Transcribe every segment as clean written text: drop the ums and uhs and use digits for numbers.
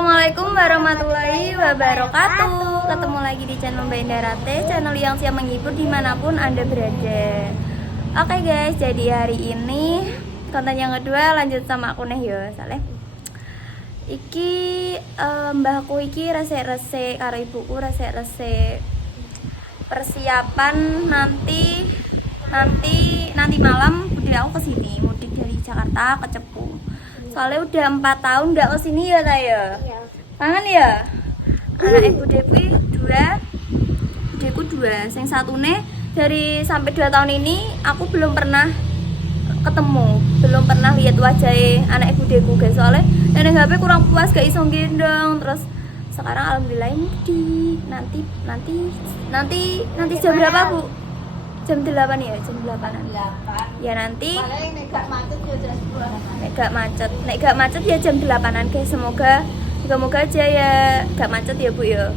Assalamualaikum warahmatullahi wabarakatuh. Ketemu lagi di channel Mbak Indarate, channel yang siap menghibur dimanapun Anda berada. Oke guys, jadi hari ini konten yang kedua lanjut sama aku nih ya, Saleh. Iki mbahku iki resik-resik karo ibuku resik-resik persiapan nanti malam udah aku kesini mudik dari Jakarta ke Cepu. Soalnya udah 4 tahun nggak kesini ya Taya. Iya. Kangen ya? Anak ibu deku dua. Yang satunya dari sampai 2 tahun ini aku belum pernah ketemu, belum pernah lihat wajah anak ibu deku guys. Soalnya nenek HP kurang puas gak iso gendong. Terus sekarang alhamdulillah mudik. Nanti jam berapa Bu? Jam 8 ya, jam 8-an. Ya nanti nek gak macet ya jam 8-an guys. Semoga aja ya gak macet ya Bu ya.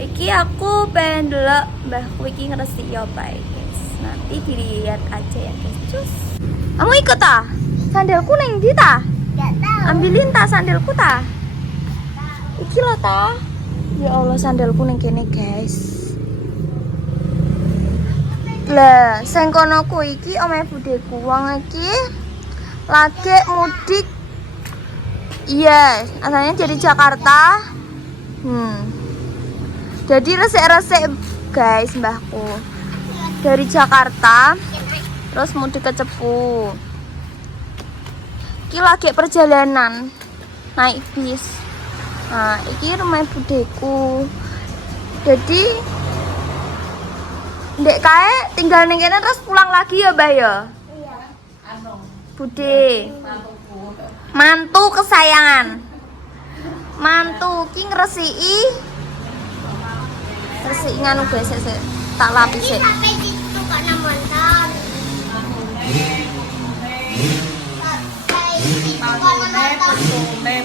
Iki aku pengen delok mbahku iki ngresik ya apa guys. Nanti dilihat aja ya guys. Cus. Kamu ikut ta? Sandalku neng ndi ta? Gak tahu. Ambilin ta sandalku ta? Iki lo ta. Ya Allah sandalku neng kene guys. Lah, sing kono ku iki omahe budeku. Wong iki lagi mudik. Iya, asalnya dari Jakarta. Jadi resik-resik guys mbahku. Dari Jakarta terus mudik ke Cepu. Iki lagi perjalanan naik bis. Nah, iki rumah budeku. Jadi Dek kae tinggal ning kene terus pulang lagi ya, Mbah ya? Iya. Bude. Mantu kesayangan. Mantu ki ngresiki. Resiki nganu guys, sik tak lapis sik. Sampai situ kana montor.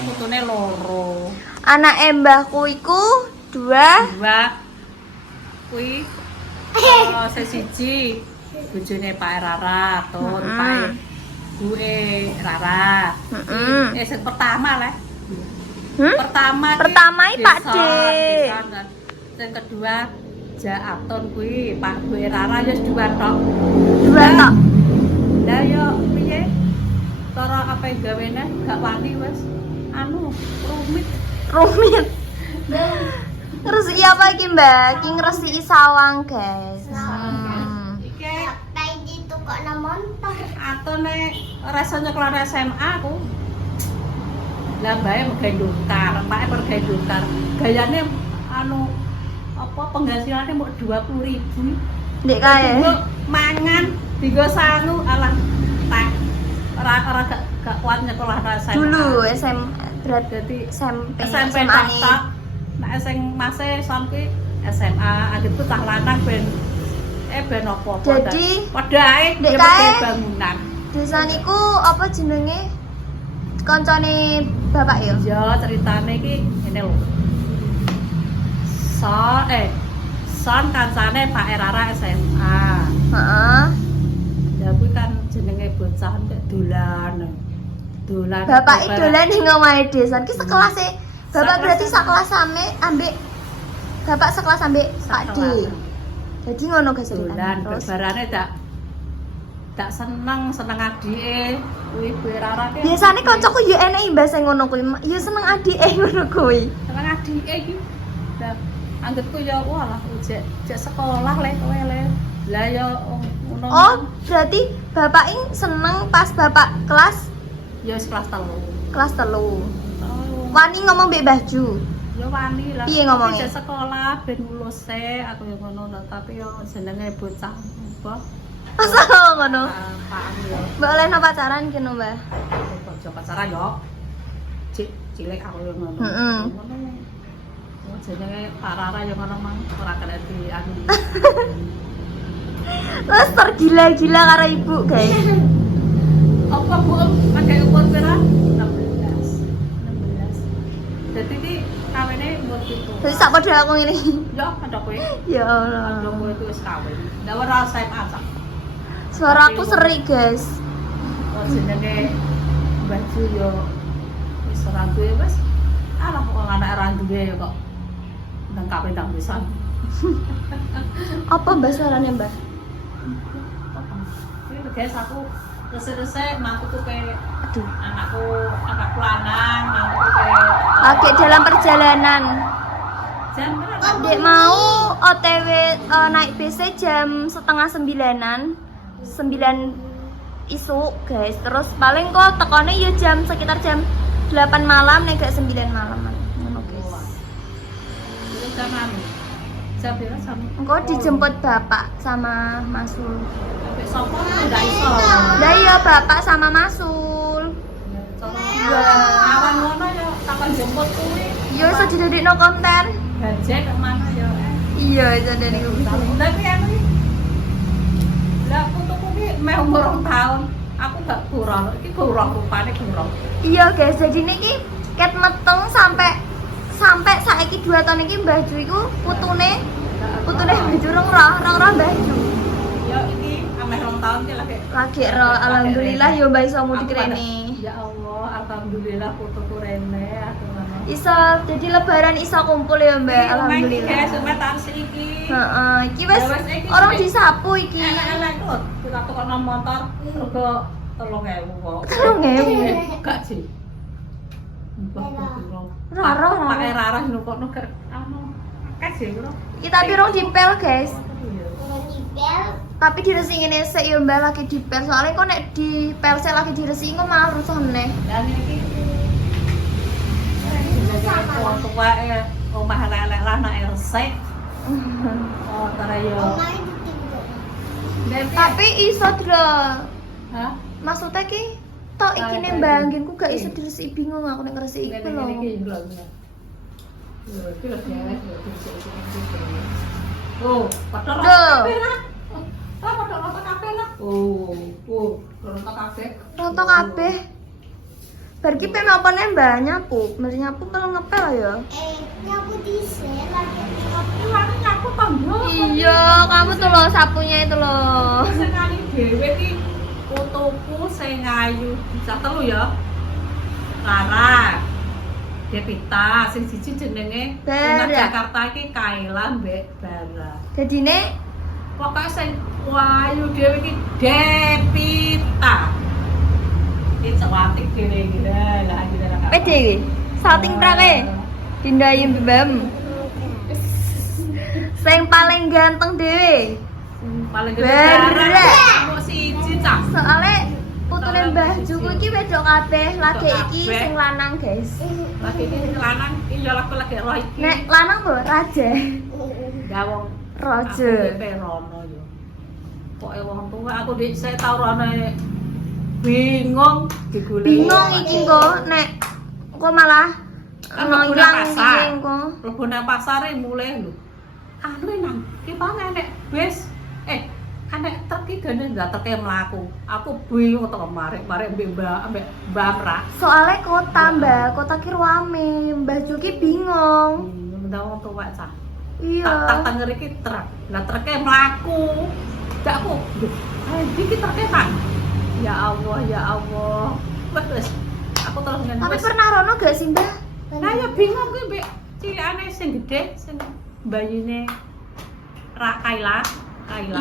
Putune loro. Anake mbahku iku 2. Kuwi sesiji bojone Pak Rara, tur Pak Buke Rara. Sing pertama lah. Pertama iki Pak D. Sing kedua Jaaton kuwi Pak Buke Rara wis 2 tok. 2 tok. Lah yo piye? Cara apa gawene gak wani wis rumit. Ngresiki apa iki, Mbak? Ki ngresiki sawang, guys. Iki sampai ditukokno montor. Atone rasane kelar SMA aku. Lah bae menggendongkar, pake pergendongkar. Gayane penghasilannya mau 20.000. Ndek kae. Mangan digo sangu alah tak ora gak kuat nyekolah SMA. Dulu berat dadi SMP tok. Nek sing mase sampe SMA anggitku cah lanang ben apa-apa. Jadi padha ae ndek kae bangunan. Desa niku apa jenenge? Kancane bapak ya? Iya, ceritane iki ngene lho. Son kancane Pak Rara SMA. Heeh. Ya kuwi kan jenenge bocah ndek dolan. Bapak iki dolan ning omahe desa. Ki sekelas e. Bapak berarti sekelas ambek Bapak sekelas ambek Pak D. Jadi ngono guys dolan barane tak seneng adike kuwi Bu Rara ki. Biasane kancaku yo enek mbah sing ngono kuwi. Yo seneng adike ngono kuwi. Seneng adike iki. Lah anggitku ya walah jek sekolah le kowe le. Lah ya ngono. Oh, berarti Bapak ini seneng pas Bapak kelas ya kelas 3. Kelas 3. Wani ngomong mbek Mbah Ju. Ya wani lah. Piye ngomongnya? Jek sekolah ben lulus aku ya ngono tapi yo jenenge bocah apa? Asal ngono. Paham ya. Mbak olehno pacaran kene, Mbah. Bojo pacaran yo. Cilik aku yo ngono. Ngono. Jenenge Pak Rara yo ngono mang ora kena di anu. Terus tergila-gila karo ibu, guys. Apa Bu pakai umur pira? 16. Jadi ki kawene umur 7. Jadi sak padha aku ngene. Yo ada kowe. Ya Allah. Ada kowe itu wis kawin. Lah ora SMA sak. Suaraku serik, guys. Jenenge baju yo wis ora duwe wis Alah kok anak ra duwe ya kok nang kapendang pisan. Apa mbak sarannya mbak? Ini guys aku resik-resik mantuku pe Aduh, anakku lanang, mantuku pe lagi dalam perjalanan. jam berapa? Dek mau OTW naik bis jam 8:30-an 9 isuk guys. Terus paling kok tekone ya sekitar jam 8 malam nek gak 9 malam. Ngono guys. Terus jam anu. Jam berapa jam? Engko dijemput bapak sama Masul. Sampai sopo ndak iso. Lah iya bapak sama Masul. Awan ngono ya kapan jemput kuwi. Yo iso didadekno konten. Gajet kemana ya? Iya, itu dari Tapi anu iki. Lah putuku ki meh umur 2 tahun. Aku gak kurang. Iki kurang rupane kurang. Iya guys, jadi niki ket meteng sampai saiki 2 tahun iki Mbah Ju iku putune baju rong baju. Ya iki ameh 2 tahun ki lagi. Lagi alhamdulillah yo Mbah iso mudik rene. Ya Allah, alhamdulillah putuku rene aku ngono. Iso jadi lebaran iso kumpul ya Mbak, alhamdulillah. Sampai tahun iki. Heeh, iki wis orang disapu iki. Enak-enak kok. Kita tukokno motor rego 3.000 kok. 3.000. Gak sih. Rara. Pakai rara nukokno ke anu. Kasih bro. Iki tapi rong dipel guys. Tapi diresiki ngene sik ya Mbak lagi dipel. Soalnya kok nek dipel sik lagi diresiki kok malah rusuh meneh. Dan iki tua omah elek lah nak resik. Oh, tara yo. Tapi iso dro. Hah? Maksudnya ki tok iki nek mbanginku gak iso diresiki bingung aku nek ngresiki iku lho. Oh, padha kabeh lah. Oh, padha rontok kabeh lah. Oh, rontok kabeh. Rontok kabeh. Bar ki pe apa nek mbah nyapu? Mesti nyapu kalau ngepel ya. Nyapu dhisik lagi Iwane nyapu tangga. Iya, kamu tuh loh sapunya itu loh. Sekali dhewe ki fotoku sing ayu bisa telu ya. Rara. Devita, sing siji jenenge Bara. Jakarta iki Kaila mbek Bara. Dadine Pokoknya sing wayu dhewe iki Devita. Iki cantik dhewe iki lah iki. pede iki. Salting prake. Dindayi mbam. Sing paling ganteng dhewe. Paling Bara. gede kok siji cah. Soale putune Mbah Juku iki wedok kabeh, lagi Wedok iki kabeh. sing lanang, guys. Lagi iki sing lanang iya aku lagi roh iki. Nek lanang lho raja. Gawong Raja. Aku pe rono yo. Pokoke wong tuwa aku dhisik tau rono bingung digoleki. Bingung iki kok nek kok malah Kan ono mlebu nang ilang pasar. iki kok. Mlebu nang pasare mulai lho. Anu nang ki nek wis nek truk iki gene ndak truk mlaku. Aku bingung to marek mbek Mbak Mra. Soale kota Mbak, kota ki rame, Mbah Juki bingung. Ndak wong tuwa cah. Iya. Tak tenger iki truk. Lah truke mlaku. Dak aku. Iki truke Pak. Ya Allah. Wes. Aku terus ngene. Tapi pernah rono gak sih Mbah? Nah ya bingung kuwi mbek cilikane sing gedhe sing bayine Kaila.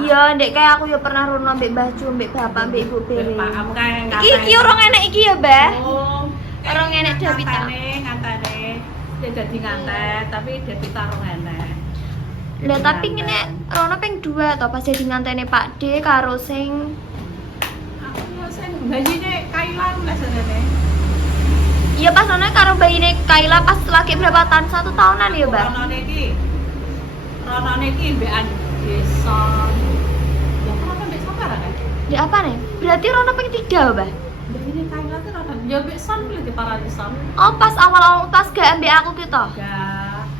Iya, ndek kayak aku ya pernah rono mbek Mbah Ju, mbek bapak, mbek Ibu Bere. Pak am kae Iki orang enek iki ya, Mbah. Oh, Orang enek Davita. ngantane. Dia dadi nganten, tapi Davita orang enek. Lah tapi ngene rono ping 2 to pas jadi ngantene Pak D karo sing Aku ya sing bayine Kaila lah senene. iya pas rono karo bayine Kaila pas lagi berapa tahun 1 tahunan ya, Mbah. Ronone iki mbekan desa. Ya kan mbek sapa ra kan? Di apa nih? Berarti rono ping 3, Mbah. Bayine Kaila ki ronone ya mbek son kuwi di Paralisan. Oh, pas awal-awal pas gak ambek aku gitu. Ya,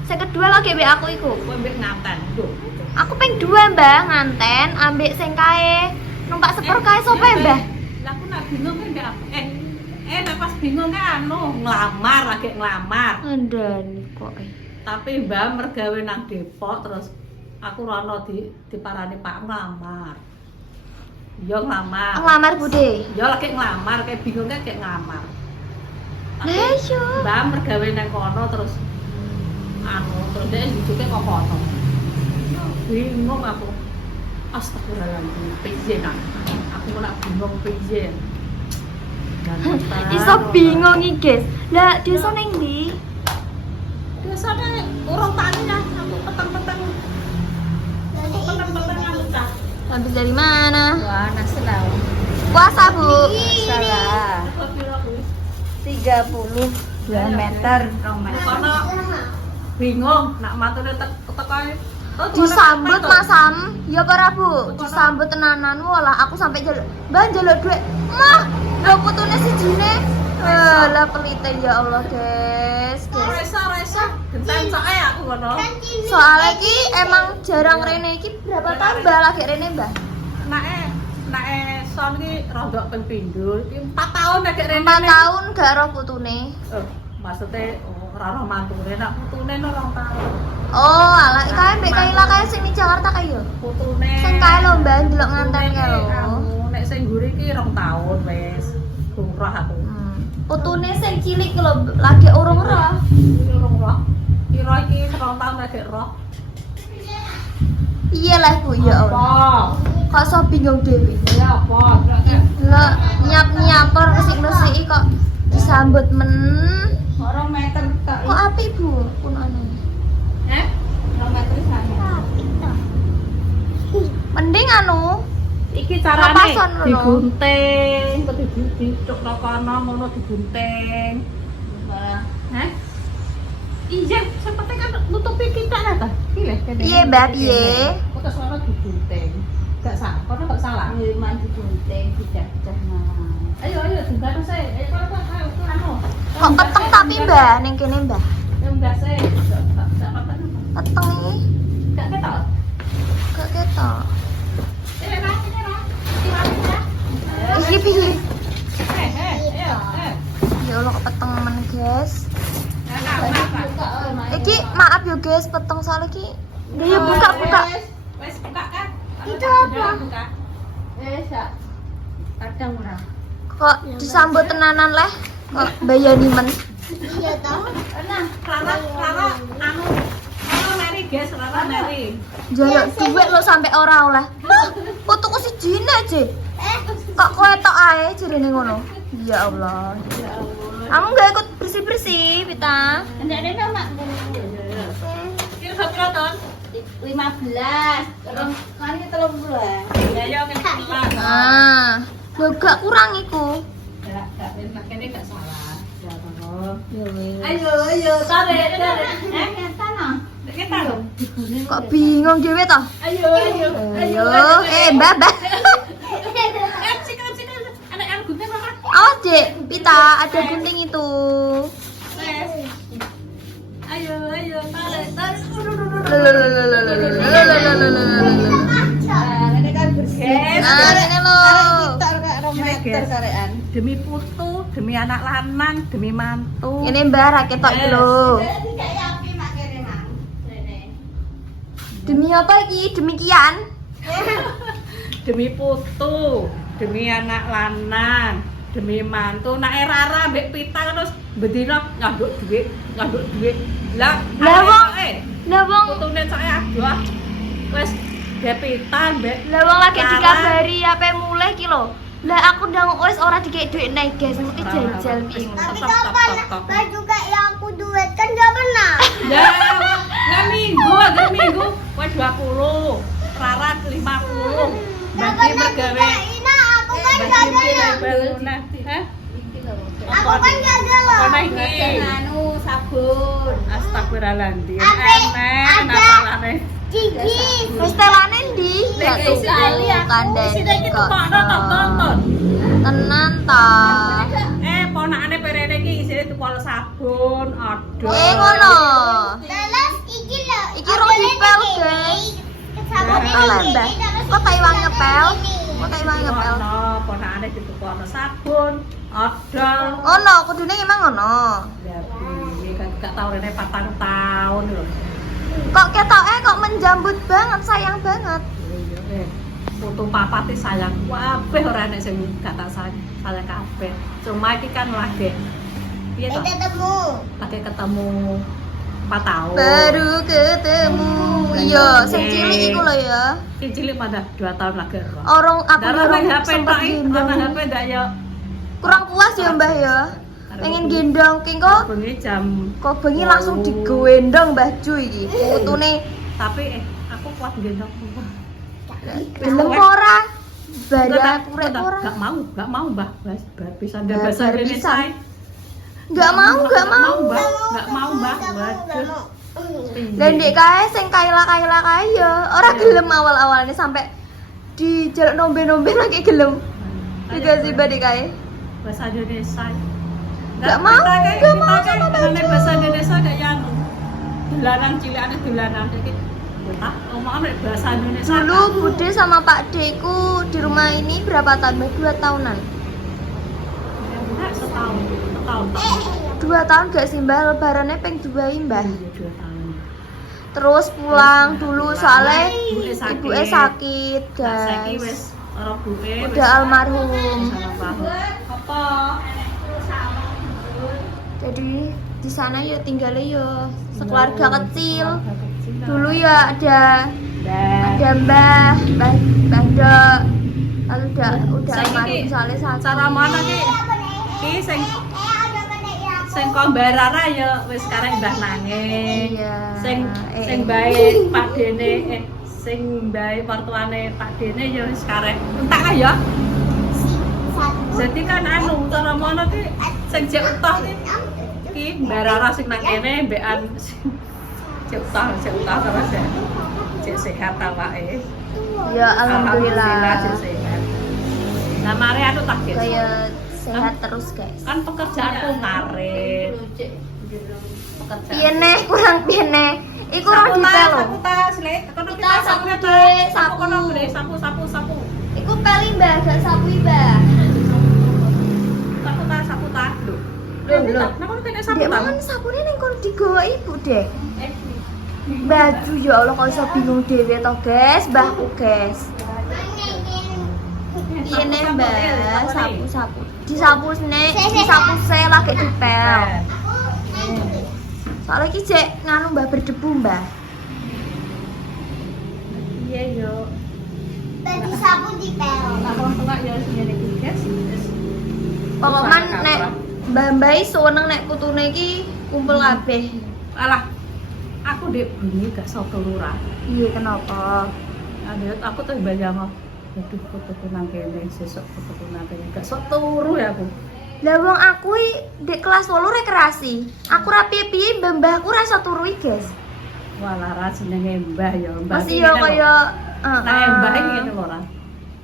Sing kedua lagi ambek aku iku. kowe mbek nganten. Lho. Aku ping 2, Mbah, nganten ambek sing kae numpak sepur kae sapa ya, Mbah? Lah aku nak bingung kan mbek aku. Nek pas bingung kan lagi nglamar. Andani kok. Tapi Mbak mergawe nang Depok terus aku rono diparani Pak nglamar. Ya nglamar. Ngelamar Bude. Ya lagi nglamar, kayak bingung kan kayak nglamar. Tapi Lah iya. Mbak mergawe nang kono terus terus dia jujuke kok kono. Bingung aku. Astagfirullahaladzim, piye nak? Aku nak bingung piye. Iso bingung iki, guys. Lah desa ning ndi? Biasanya urung tani ya, aku peteng-peteng. Aku peteng-peteng anu ta. Habis dari mana? Wah, naselau. Puasa, Bu. Salah. 32 meter, 2 meter. Kono bingung nak matune teko. Disambut Mas Sam, ya para Bu, disambut tenanan walah aku sampai jaluk, Mbak jaluk duit. Mah, lho putune sijine. Lah pelite ya Allah, guys. Resa, genten sae aku ngono. Soalnya ki emang jarang rene iki berapa tambah lagi rene, Mbak? Nae son ki rada ping pindho, iki 4 tahun nek rene. 4 tahun gak roh putune. Maksudnya ora roh mantune, nak putune no 2 tahun. Oh, ala kae mbek Kaila kae sing ning Jakarta kae yo. Putune. Sing kae lho Mbak ndelok nganten kae lho. Nek sing mburi ki 2 tahun wis. Lumrah aku. Putune sing cilik lho lagi urung roh. Iki urung roh. Kira iki 2 tahun lagi roh. Iya lah Bu, ya Allah. Kok so bingung dhewe. Ya apa? Lah nyap-nyapor resik-resiki kok disambut men. 2 meter tok. Kok apik Bu punane? 2 meter sana. Mending anu Iki carane Lepasan lho. digunting, kok dicuk nang kono ngono digunting. Hah? Iya, sing penting kan nutupi kita lah ta. Pilih kene. Piye Mbak piye? Kok sono digunting. Gak salah, kono gak salah. Ngiriman digunting, pecah-pecah nah. Ayo tinggal saya. Ayo ayo anu. Kok peteng tapi Mbak ning kene Mbak. Enggak saya. Gak apa-apa. Peteng iki Gak ketok. gak ketok. Ini lah. Iki piye? Ayo. Ya Allah kok peteng men guys. Nah, Iki maaf yo guys peteng soalnya iki. Ya buka-buka. Wes buka kan? Itu apa? Buka. Ya. Kadang ora. Kok disambut tenanan leh? Kok bayani men. Iya toh. Nah, Rara anu Mary guys, Rara Mary. Jaluk duit lo sampai ora oleh. Hah, putuku sijine aja. Kok kowe tok ae jarene ngono. Ya Allah. Kamu gak ikut bersih-bersih, Pita? Ndek rene mak. Kira berapa ton? 15. Terus kali 30. Ya yo kene kita. Ah, lo gak kurang iku. Gak kene gak salah. Ya ngono. Ya wis. Ayo, tarik. Tanah. Kita lho. Kok bingung dhewe toh? Ayo. Ayo, Mbak. Sikil. Anak gunting Rara. Awas, Dek. Pita, ada gunting itu. Ayo, tarik. Ini kan bersih. Nah, ini lo. Tok kak 2 meter karean. Demi putu, demi anak lanang, demi mantu. Ini Mbak raket tok iki lho. Kayak api mak kene mang. Demi apa iki? Demikian. Demi putu, demi anak lanang, demi mantu. Nek Rara mbek Pita terus bedino nganduk duit. Lah, Lah, wong. eh, Lah wong, putune saya aduh. Wes mbek Pita mbek lah wong lagi Rara. dikabari ape mulai ki lho. Lah aku ndang wis ora dikek duit naik guys, mesti jajal bingung. Tapi kapan baju kayak yang aku duit kan gak pernah. Ya, nggak minggu. Wes 20. Rara 50. Gak Bagi pernah mergawe. juga aku kan gagal. Bangunan. Hah? Aku kan gagal loh. Apa iki? Anu sabun. Astagfirullahaladzim. Ape, Enek ada. apalane. Gigi. Wis telane ndi? Ya Lek tuh isi kali aku. kandhani Sini iki kok. tukokno tonton. Tenan ta. Ponakane perene iki isine tukul sabun, odol. Ngono. Terus iki loh. Iki rong dipel, guys. Apa Mbak? Kok tak iwang ngepel? Kok tak iwang ngepel? Ono, ponakane ditukokno sabun, odol. Ngono, kudune emang ngono. Ya piye kan gak tau rene 4 tahun lho. Kok ketoke kok menjambut banget, sayang banget. Foto papa ti sayang kabeh ora nek sing gak tak sayang kabeh. Cuma iki kan lagi piye to? ketemu. Lagi ketemu 4 tahun. Baru ketemu. Iya, sing cilik iku lho ya. Sing cilik pada 2 tahun lagi. Orang aku Darah durung HP sempet tak gendong. ana HP ndak ya. Kurang puas ya Mbah ya. Pengen gendong ki kok Bengi jam kok bengi langsung digendong Mbah Ju iki. Putune tapi aku kuat gendong. gelem ora? Badan kurek ora? Gak mau Mbah. Bisa Nggak bahasa bisa. Indonesia. Enggak mau. Mbah. Gak mau Mbah. Waduh. Lah ndek kae sing kaila-kaila kae ya ora gelem awal-awalnya sampai di jaluk nombe-nombe lagi gelem. Juga sih Mbak kae. Bahasa Indonesia. Gak mau, gak mau sama Karena bahasa Indonesia kayak anu. Dolanan cilikane dolanan iki. Tak omongan bahasa Indonesia. Dulu Bude sama Pak D ku di rumah ini berapa tahun? Mbak? 2 tahunan. Enggak setahun. 2 tahun gak sih Mbak? Lebarannya peng 2 Mbah. 2 tahun. Terus pulang dulu soalnya Ibuke sakit. ibuke sakit Saiki guys. wis ora buke. Udah almarhum. Apa? Jadi di sana ya tinggalnya ya sekeluarga kecil. Dulu ya ada Mbah Dok. Lalu udah Saiki almarhum ki, soalnya sakit. cara mana ki? Ki sing Mbak Rara ya wis sekarang mbah nangis. Iya. Sing bae Pak Dene sing bae mertuane Pak Dene ya wis karek. Entak ae ya. Jadi kan anu cara mana ki sing jek utah ki Mbak Rara sing nang kene mbekan jek utah terus ya. Jek sehat awake. Ya alhamdulillah. Jek sehat. Nah mari anu tak gitu. Kayak sehat terus guys. Kan pekerjaanku ngarit. Pekerjaan. Piye neh kurang piye neh. Iku ora dipel lho. Sapu tas, Lek. Kono Kita sapu kita deh, sapu sapu. kono gede, sapu. Iku peli Mbah, gak sapu Mbah. Sapu tas lho. Lho. Nah, kono kene sapu Dek tas. mangan sapune ning kono digawa ibu deh. Baju ya Allah kok iso bingung dhewe to guys, mbahku guys. Piye neh Mbah, sapu-sapu. Disapu se lagi dipel. Soalnya iki jek nganu Mbah berdebu Mbah. Iya yo. Tadi sapu di pel. Aku tengah ya ngene iki, guys. Pokoknya nek Mbah seneng nek putune iki kumpul kabeh. Alah. Aku dek bunyi gak soto lurah. Iya kenapa? Aku tuh bayang aduh fotoku nang kene sesuk fotoku nang kene gak sok turu ya aku. Lah wong aku di kelas 8 rekreasi. Aku ra piye-piye mbahku ra iso turu iki, guys. Walah ra jenenge mbah ya, mbah. Masih yo kaya Nah, mbah iki ngene lho ora.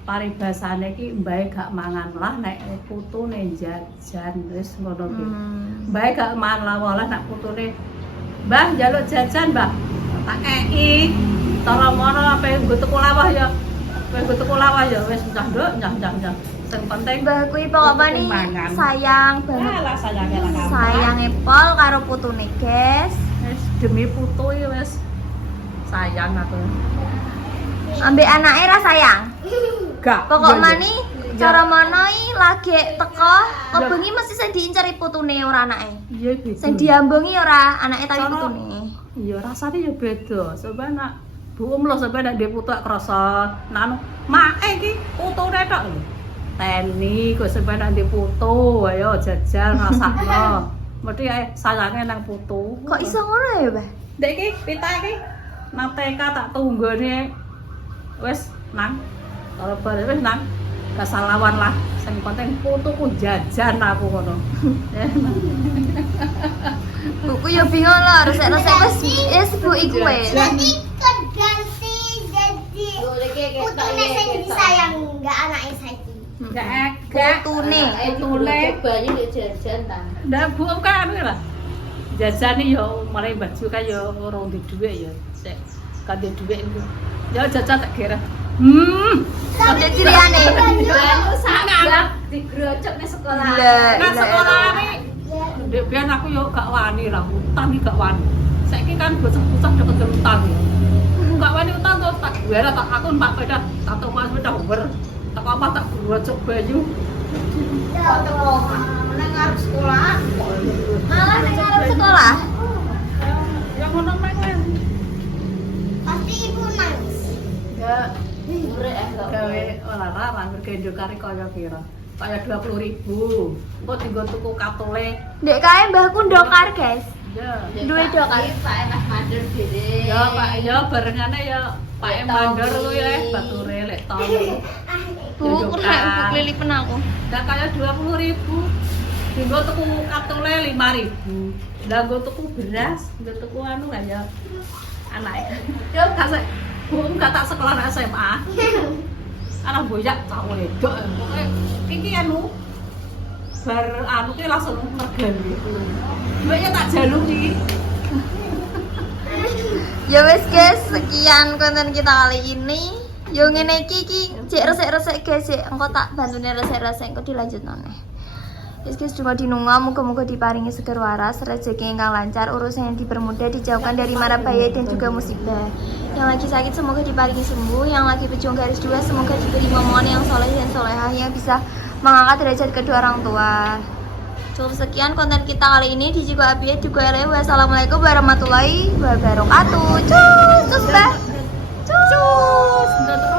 Paribasane iki mbah gak mangan lah nek putune jajan wis ngono ki. Mbah gak mangan lah walah nek putune Mbah njaluk jajan, Mbah. Tak kei. Cara mono ape nggo tuku lawah ya. Kowe nggo tuku lawah ya wis njah nduk, njah. Sing penting mbahku iki pokoknya mangan. sayang banget. Alah sayange lah kamu. Sayange Pol karo putune, guys. Wis demi putu iki wis sayang aku. Ambek anake ra sayang. Gak. Pokok mani cara mono iki lagi teko, kebengi mesti sing diincari putune ora anake. Iya gitu. Sing diambungi ora anake tapi Cara- putune. Iya rasanya ya beda. Sebab nak buum lo sebab nak dia putu kerasa. Nanu mae iki putune tok lho. Teni kok sebab nak dia putu ayo jajal rasakno. Mesti ae sayange nang putu. Kok iso ngono ya, Mbah? Dek iki pita iki nang TK tak tunggone wis nang kalau bare wis nang kasalawan lah sing penting putuku jajan aku ngono. Buku yo bingung lho, resek-resek wis Bu iku wis. Jadi keganti jadi putune sing disayang enggak anake saiki. Gak Putune. Putune. banyu nek jajan ta. Ndak bu kan anu lah. Jajane yo mulai baju kan yo ora ndek dhuwit yo. Sik kan ndek dhuwit iku. Yo jajan tak kira. Sampe ciriane. Anu sak digrocok ning sekolah. Kan sekolah iki ndek biyen aku yo gak wani ra utang iki gak wani. Saiki kan bocah-bocah deket utang yo. Gak wani utang to tak duwe tak aku Pak Peda tato Mas Peda ber. Tak apa tak grocok banyu. Kok teko meneng ngarep sekolah. Malah ning ngarep sekolah. Yang ngono pengen. Pasti ibu nangis. Ya, Urek gawe olahraga bergendong kari kaya kira. Kaya 20.000. Engko dienggo tuku katole. Ndek kae mbahku ndokar, guys. Ya. Duwe dokar. Pak enak mandor dhewe. Ya, Pak, ya barengane ya Pak Mandor kuwi ya bature lek tol. Bu, kena bu kelilipan aku. Lah kaya 20.000. Dienggo tuku katole 5.000. Lah nggo tuku beras, nggo tuku anu kan ya anake. Yo kasih Bu enggak tak sekolah nang SMA. Anak boyak cah wedok. Pokoke iki anu bar anu ki langsung mergani. Duitnya tak jalungi. Ya wes guys, sekian konten kita kali ini. Yo ngene iki cek resik-resik guys, cek engko tak bantune resik-resik engko dilanjut noneh. Wes guys, donga dinunga muga-muga diparingi seger waras, rezeki ingkang lancar, urusan yang dipermudah, dijauhkan dari mara bahaya dan juga musibah. Yang lagi sakit semoga diparingi sembuh, yang lagi berjuang garis 2 semoga diberi momongan yang soleh dan solehah yang bisa mengangkat derajat kedua orang tua. Cukup sekian konten kita kali ini di Jiko Abiyat juga LE. Wassalamualaikum warahmatullahi wabarakatuh. Cus, cus, Mbak. Cus.